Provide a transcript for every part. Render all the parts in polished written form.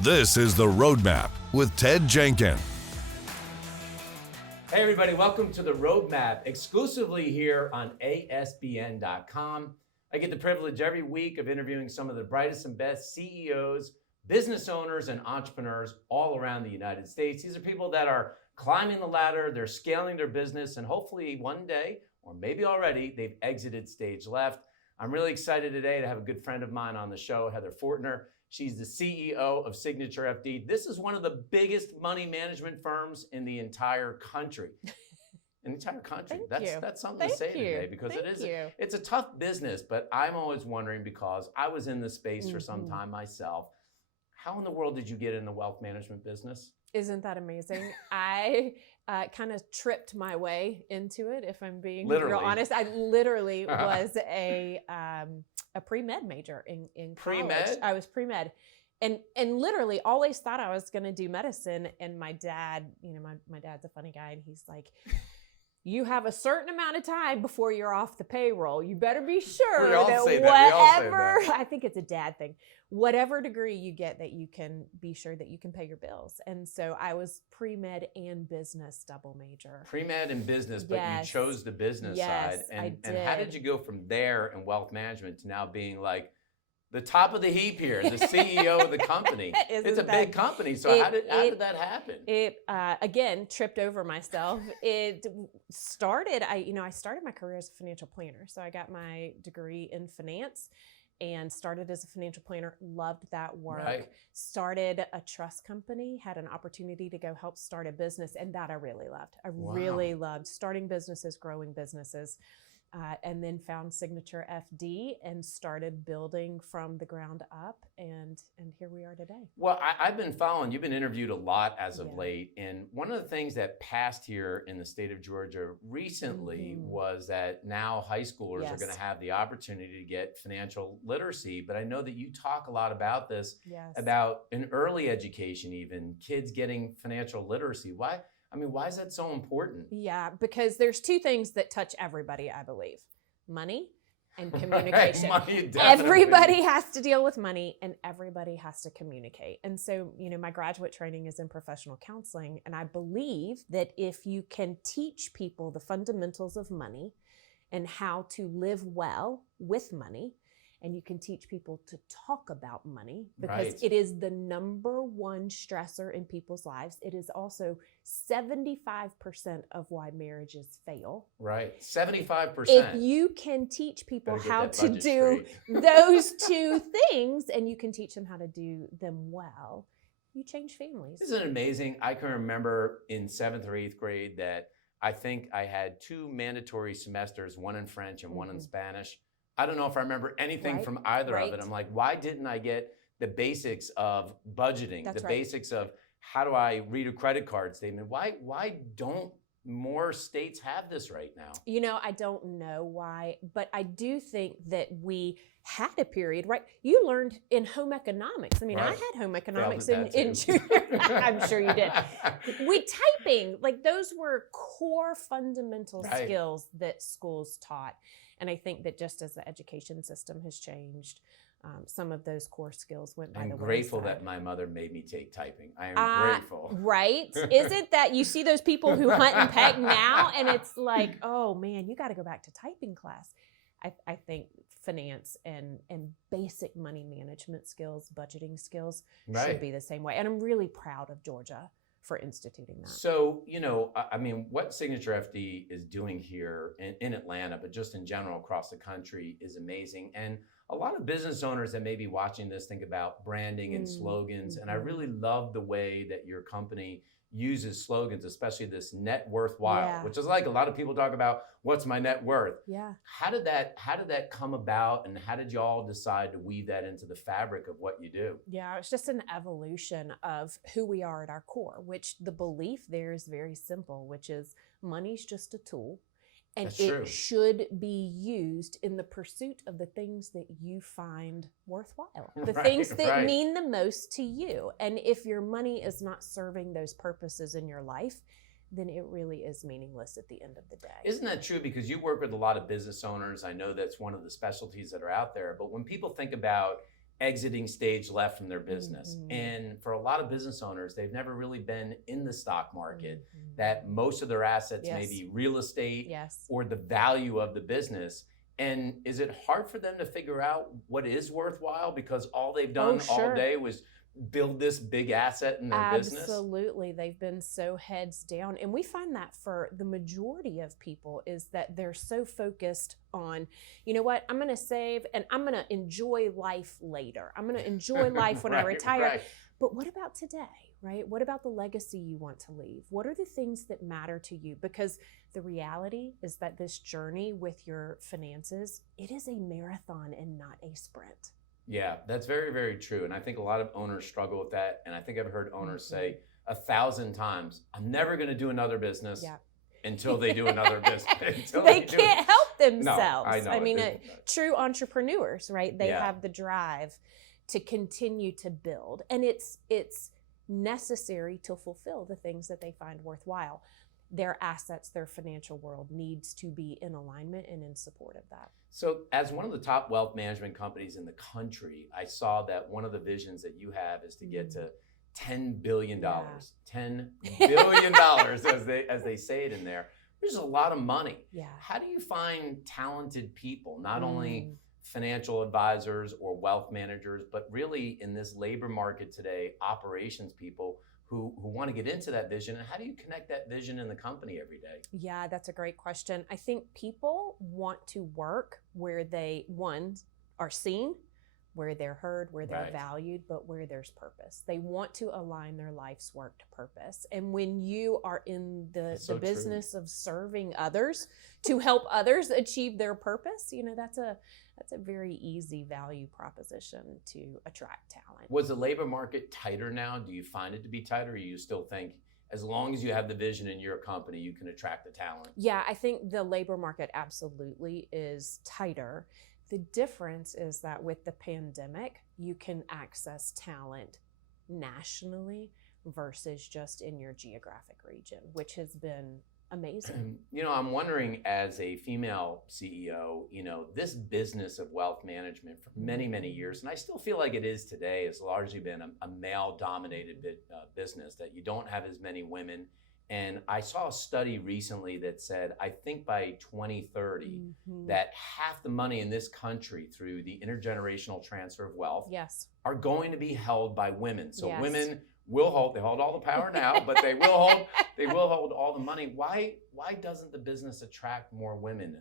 This is The Roadmap with Ted Jenkin. Hey everybody, welcome to The Roadmap, exclusively here on ASBN.com. I get the privilege every week of interviewing some of the brightest and best CEOs, business owners, and entrepreneurs all around the United States. These are people that are climbing the ladder, they're scaling their business, and hopefully one day, or maybe already, they've exited stage left. I'm really excited today to have a good friend of mine on the show, Heather Fortner. She's the CEO of SignatureFD. This is one of the biggest money management firms in the entire country. In the entire country. That's something to say today because it's a tough business, but I'm always wondering, because I was in the space for some time myself, how in the world did you get in the wealth management business? Isn't that amazing? I kind of tripped my way into it, if I'm being real honest. I literally was a pre-med major in college. Pre-med? I was pre-med. And literally always thought I was going to do medicine. And my dad, my dad's a funny guy, and he's like, you have a certain amount of time before you're off the payroll. You better be sure that whatever, I think it's a dad thing, whatever degree you get, that you can be sure that you can pay your bills. And so I was pre-med and business double major. Pre-med and business, but you chose the business side. And how did you go from there in wealth management to now being like the top of the heap here, the CEO of the company? It's a big company, so how did that happen? It again, tripped over myself. It started, I started my career as a financial planner. So I got my degree in finance and started as a financial planner, loved that work. Right. Started a trust company, had an opportunity to go help start a business, and that I really loved. I really loved starting businesses, growing businesses. And then found SignatureFD and started building from the ground up, and here we are today. Well, I've been following, you've been interviewed a lot as of late, and one of the things that passed here in the state of Georgia recently was that now high schoolers are going to have the opportunity to get financial literacy, but I know that you talk a lot about this, about an early education even, kids getting financial literacy. Why is that so important? Yeah, because there's two things that touch everybody, I believe. Money and communication. Money, everybody has to deal with money, and everybody has to communicate. And so, my graduate training is in professional counseling, and I believe that if you can teach people the fundamentals of money and how to live well with money, and you can teach people to talk about money, because it is the number one stressor in people's lives. It is also 75% of why marriages fail. Right, 75%. If you can teach people how to do those two things, and you can teach them how to do them well, you change families. Isn't it amazing? I can remember in 7th or 8th grade that I think I had 2 mandatory semesters, one in French and one in Spanish. I don't know if I remember anything from either of it. I'm like, why didn't I get the basics of budgeting, basics of how do I read a credit card statement? Why don't more states have this right now? I don't know why, but I do think that we had a period, right? You learned in home economics. I had home economics in junior. I'm sure you did. Typing, like those were core fundamental skills that schools taught. And I think that just as the education system has changed, some of those core skills went by the wayside. I'm grateful that my mother made me take typing. I am grateful. Right? Is it that you see those people who hunt and peck now, and it's like, oh man, you got to go back to typing class? I think finance and basic money management skills, budgeting skills should be the same way. And I'm really proud of Georgia for instituting that. So, what SignatureFD is doing here in Atlanta, but just in general across the country, is amazing. And a lot of business owners that may be watching this think about branding and slogans. And I really love the way that your company uses slogans, especially this net worthwhile, which is like a lot of people talk about, what's my net worth? Yeah. How did that come about, and how did you all decide to weave that into the fabric of what you do? Yeah, it's just an evolution of who we are at our core, which the belief there is very simple, which is money's just a tool. And it should be used in the pursuit of the things that you find worthwhile, the things that mean the most to you. And if your money is not serving those purposes in your life, then it really is meaningless at the end of the day. Isn't that true? Because you work with a lot of business owners. I know that's one of the specialties that are out there. But when people think about exiting stage left from their business. And for a lot of business owners, they've never really been in the stock market, that most of their assets may be real estate or the value of the business. And is it hard for them to figure out what is worthwhile because all they've done all day was build this big asset in their business? Absolutely. They've been so heads down. And we find that for the majority of people is that they're so focused on, you know what, I'm going to save and I'm going to enjoy life later. I'm going to enjoy life when I retire. Right. But what about today, right? What about the legacy you want to leave? What are the things that matter to you? Because the reality is that this journey with your finances, it is a marathon and not a sprint. Yeah, that's very, very true. And I think a lot of owners struggle with that. And I think I've heard owners say 1,000 times, I'm never going to do another business until they do another business. They can't help themselves. No, I know. I mean, true entrepreneurs, right? They have the drive to continue to build. And it's necessary to fulfill the things that they find worthwhile. Their assets, their financial world needs to be in alignment and in support of that. So as one of the top wealth management companies in the country, I saw that one of the visions that you have is to get to $10 billion. $10 billion, as they say it in there. There's a lot of money. Yeah. How do you find talented people, not only financial advisors or wealth managers, but really in this labor market today, operations people who want to get into that vision? And how do you connect that vision in the company every day? Yeah, that's a great question. I think people want to work where they, one, are seen, where they're heard, where they're valued, but where there's purpose. They want to align their life's work to purpose. And when you are in the business of serving others to help others achieve their purpose, you know, that's a very easy value proposition to attract talent. Was the labor market tighter now? Do you find it to be tighter, or you still think as long as you have the vision in your company, you can attract the talent? Yeah, I think the labor market absolutely is tighter. The difference is that with the pandemic, you can access talent nationally versus just in your geographic region, which has been amazing. You know, I'm wondering, as a female CEO, you know, this business of wealth management for many, many years, and I still feel like it is today, has largely been a male-dominated business, that you don't have as many women. And I saw a study recently that said, I think by 2030, that half the money in this country through the intergenerational transfer of wealth are going to be held by women. So women will hold, they hold all the power now, but they will hold all the money. Why doesn't the business attract more women?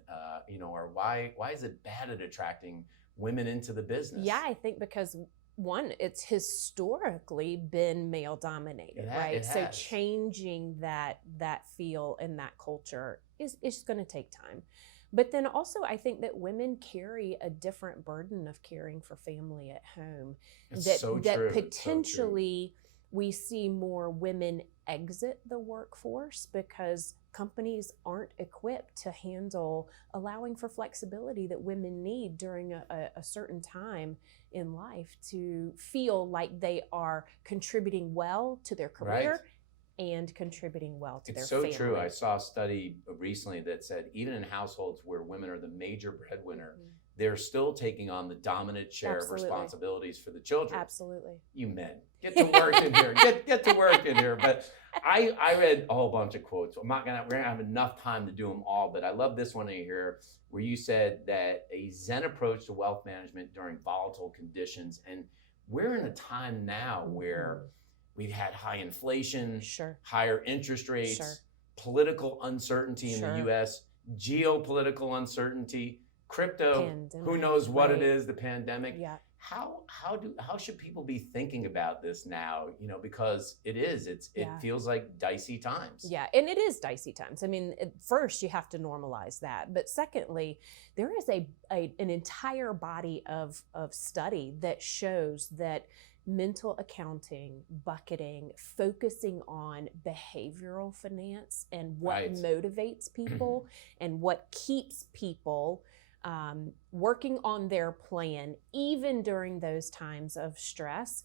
You know, or why is it bad at attracting women into the business? Yeah, I think because one, it's historically been male dominated, right? So changing that feel and that culture is going to take time. But then also, I think that women carry a different burden of caring for family at home. That potentially we see more women exit the workforce because companies aren't equipped to handle allowing for flexibility that women need during a certain time in life to feel like they are contributing well to their career and contributing well to their family. It's so true. I saw a study recently that said even in households where women are the major breadwinner, they're still taking on the dominant share of responsibilities for the children. Absolutely. You men, get to work in here. Get to work in here. But I read a whole bunch of quotes. We're gonna have enough time to do them all, but I love this one in here where you said that a Zen approach to wealth management during volatile conditions. And we're in a time now where we've had high inflation, higher interest rates, political uncertainty in the US, geopolitical uncertainty, crypto, pandemic, who knows what it is, the pandemic. How should people be thinking about this now? You know, because it feels like dicey times. Yeah, and it is dicey times. I mean, first you have to normalize that, but secondly, there is an entire body of study that shows that mental accounting, bucketing, focusing on behavioral finance and what motivates people and what keeps people working on their plan, even during those times of stress,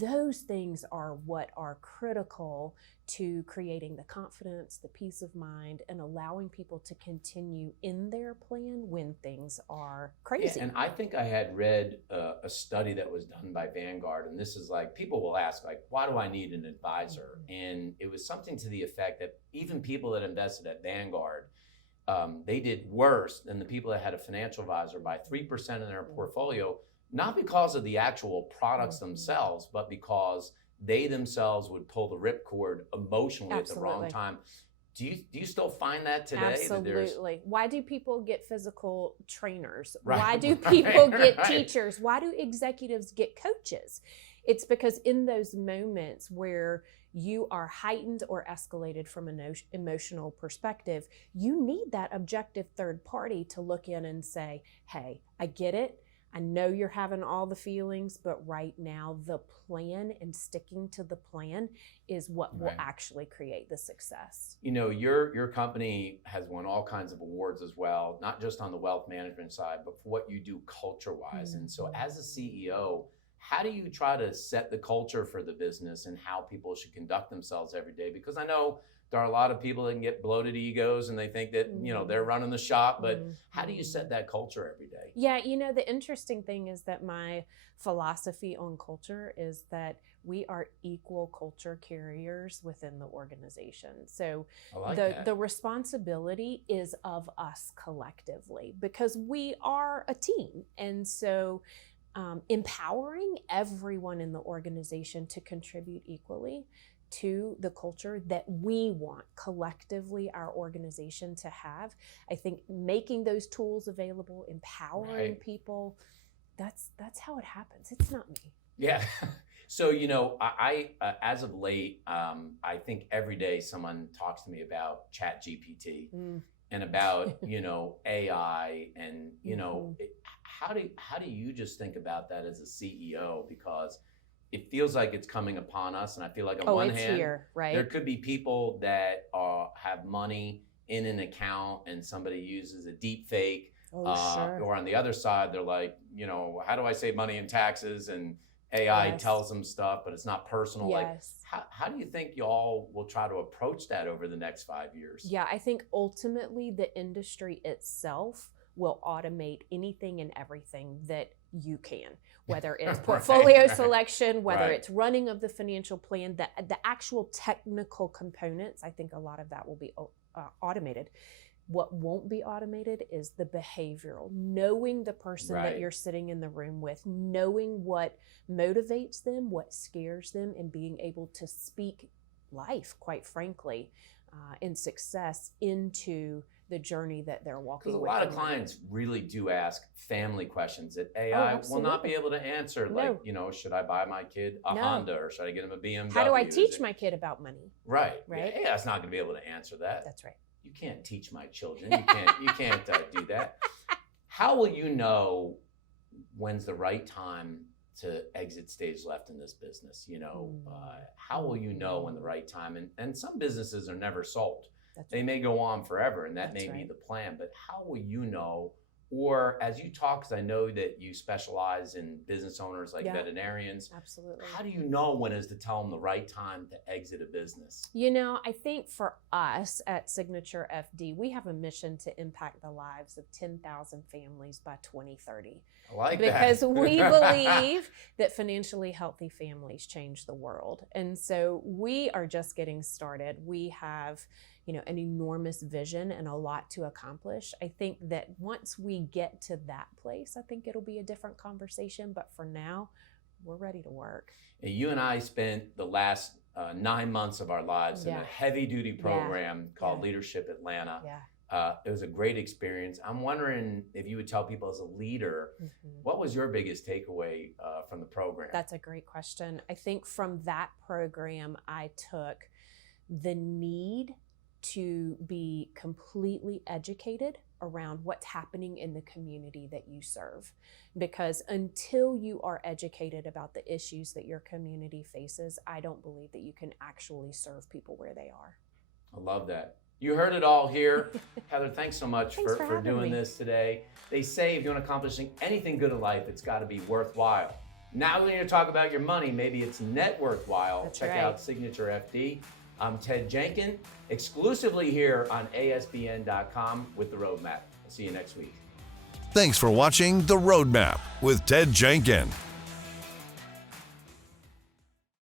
those things are what are critical to creating the confidence, the peace of mind, and allowing people to continue in their plan when things are crazy. Yeah, and I think I had read a study that was done by Vanguard, and this is like, people will ask, like, why do I need an advisor? And it was something to the effect that even people that invested at Vanguard, they did worse than the people that had a financial advisor by 3% in their portfolio, not because of the actual products themselves, but because they themselves would pull the ripcord emotionally at the wrong time. Do you still find that today? Absolutely. Why do people get physical trainers? Right, Why do people get teachers? Why do executives get coaches? It's because in those moments where you are heightened or escalated from an emotional perspective, you need that objective third party to look in and say, hey, I get it. I know you're having all the feelings, but right now the plan and sticking to the plan is what will actually create the success. You know, your company has won all kinds of awards as well, not just on the wealth management side, but for what you do culture-wise. And so as a CEO, how do you try to set the culture for the business and how people should conduct themselves every day? Because I know there are a lot of people that can get bloated egos and they think that, you know, they're running the shop, but how do you set that culture every day? Yeah, you know, the interesting thing is that my philosophy on culture is that we are equal culture carriers within the organization. So the responsibility is of us collectively because we are a team. And so empowering everyone in the organization to contribute equally to the culture that we want collectively our organization to have. I think making those tools available, empowering people, that's how it happens. It's not me. Yeah. So, you know, I as of late, I think every day someone talks to me about ChatGPT and about, you know, AI and, you know, how do you just think about that as a CEO? Because it feels like it's coming upon us, and I feel like on one hand, there could be people that have money in an account and somebody uses a deep fake, or on the other side, they're like, you know, how do I save money in taxes? And AI tells them stuff, but it's not personal. Like, how do you think y'all will try to approach that over the next 5 years? Yeah, I think ultimately the industry itself will automate anything and everything that you can, whether it's portfolio selection, whether it's running of the financial plan, the actual technical components. I think a lot of that will be automated. What won't be automated is the behavioral, knowing the person that you're sitting in the room with, knowing what motivates them, what scares them, and being able to speak life, quite frankly, and success into the journey that they're walking. Because a lot of clients really do ask family questions that AI will not be able to answer. Like, you know, should I buy my kid a Honda or should I get him a BMW? How do I teach my kid about money? Right. AI is not going to be able to answer that. That's right. You can't teach my children. You can't do that. How will you know when's the right time to exit stage left in this business? You know, how will you know when the right time? And some businesses are never sold. They may go on forever, and that may be the plan. But how will you know? Or as you talk, because I know that you specialize in business owners like veterinarians. Absolutely. How do you know when is to tell them the right time to exit a business? You know, I think for us at SignatureFD, we have a mission to impact the lives of 10,000 families by 2030. I like because that. we believe that financially healthy families change the world. And so we are just getting started. We have, you know, an enormous vision and a lot to accomplish. I think that once we get to that place, I think it'll be a different conversation. But for now, we're ready to work. You and I spent the last 9 months of our lives in a heavy-duty program called Leadership Atlanta. It was a great experience. I'm wondering if you would tell people as a leader, what was your biggest takeaway from the program? That's a great question. I think from that program, I took the need to be completely educated around what's happening in the community that you serve. Because until you are educated about the issues that your community faces, I don't believe that you can actually serve people where they are. I love that. You heard it all here. Heather, thanks so much for doing this today. They say if you want to accomplish anything good in life, it's got to be worthwhile. Now we're going to talk about your money. Maybe it's net worthwhile. Check out SignatureFD. I'm Ted Jenkin, exclusively here on ASBN.com with The Roadmap. I'll see you next week. Thanks for watching The Roadmap with Ted Jenkin.